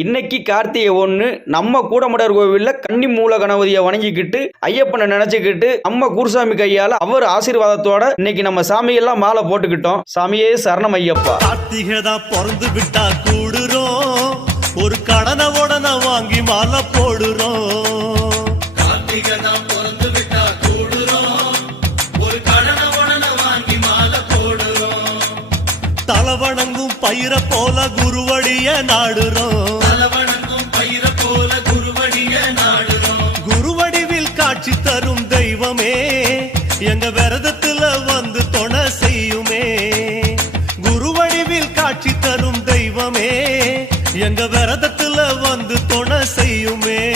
இன்னைக்கு கார்த்திகை ஒன்று நம்ம கூடமடர் கோவிலில் கன்னி மூல கணபதியை வணங்கிக்கிட்டு ஐயப்பனை நினைச்சுக்கிட்டு நம்ம குருசாமி கையால அவர் ஆசீர்வாதத்தோட இன்னைக்கு நம்ம சாமியெல்லாம் மாலை போட்டுக்கிட்டோம். சாமியே சரணம் ஐயப்பா. கார்த்திகை தான் பிறந்து விட்டா கூடுறோம். ஒரு கடனை உடனே வாங்கி மாலை போடுறோம். கார்த்திகை தான் பிறந்து விட்டா கூடுறோம். ஒரு கடனை உடனே வாங்கி மாலை போடுறோம். தலை வணங்கும் பயிர போல குருவடிய நாடுறோம். தெய்வமே எங்க விரதத்துல வந்து துணை செய்யுமே. குருவடிவில் காட்சி தரும் தெய்வமே எங்க விரதத்துல வந்து துணை செய்யுமே.